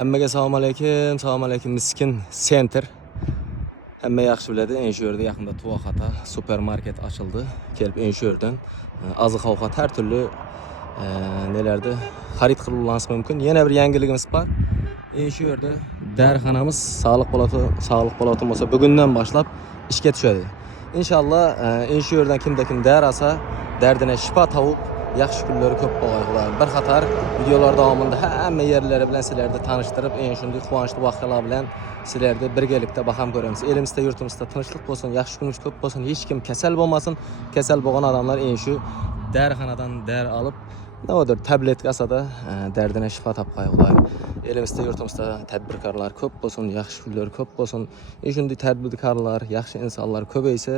Hammaga assalomu alaykum. Assalomu alaykum. Miskin Center. Hamma yaxshi biladi. Shu yerda yaqinda Tuvaxata supermarket ochildi. Kelib shu yerdan oziq-ovqat har turli nelarda xarid qilib mumkin. Yana bir yangiligimiz bor. Shu yerda darxonamiz sog'liq polati bo'lsa bugundan boshlab ishga tushadi. Inshaalloh shu yerdan kimda kim darasa dardine shifo tavib yaxshi kunlari ko'p bo'ladi. Bir qator videolar davomida hamma yerlari bilan sizlarni tanishtirib, shunday quvonchli voqealar bilan sizlarni birgalikda baham ko'ramiz. Elimizda, yurtimizda tinchlik bo'lsin, yaxshi kunimiz ko'p bo'lsin, hech kim kasal bo'lmasin. Kasal bo'lgan odamlar shu darxonadan dar olib, navodir tabletka asada dardine shifo topqay Xudoyim. Elimizda, yurtimizda tadbirkorlar ko'p bo'lsin, yaxshi kunlar ko'p bo'lsin. Shunday tadbirkorlar, yaxshi insonlar ko'paysa,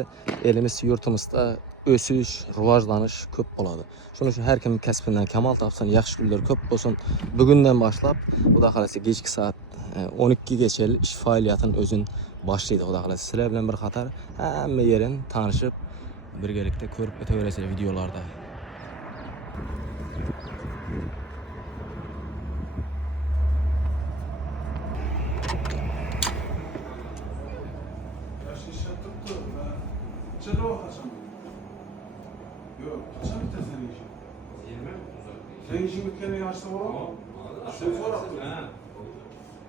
elimiz, yurtimizda o'sish, rivojlanish ko'p bo'ladi. Shuning uchun har kim kasbidan kamal topsin, yaxshi kunlar ko'p bo'lsin. Bugundan boshlab, Xudo xolasa kechki soat 12 gacha ish faoliyatini o'zin boshlaydi. Xudo xolasa sizlar bilan bir qator hamma yerini tanishib, birgalikda ko'rib o'taverasizlar videolarda. Yok, kaçan bir tane senin işin? 20 mi? Senin işin bitken yaşta var mı? Şoför attı.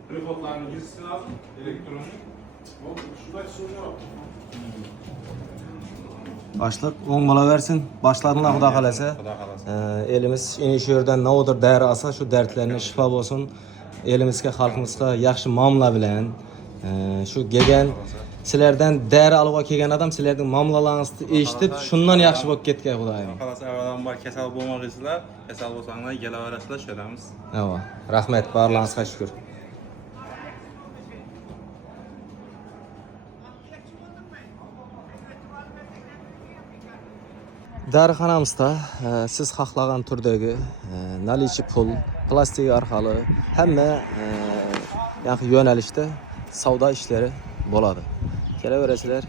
Tripodlarını girsisini al, elektronik. Şuradaki şoför attı. Başlık 10 mola versin. Başlarına Xudo xolasa. Elimiz shu yerdan navodir dara olsa, shu dardlarga shifo bo'lsin. Elimizga, xalqimizga yaxshi muomala bilan shu kelgan sizlardan dara olib kelgan odam sizlarning muomalaringizni eshitib, shundan yaxshi bo'lib ketgan Xudoyim. Xolasa avvalambor kasal bo'lmaysizlar, kasal bo'lsanglar kelaverasizlar, shunamiz. Ava, rahmat, barlaringizga shukr. Darxonamizda siz xohlagan turdagi nalichi pul, plastik orqali hamma yo'nalishda savdo ishlari bo'ladi. Kelaverasizlar.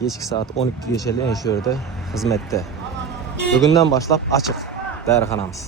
Kechki soat 12 gacha shu yerda xizmatda. Bugundan boshlab ochiq darxonamiz.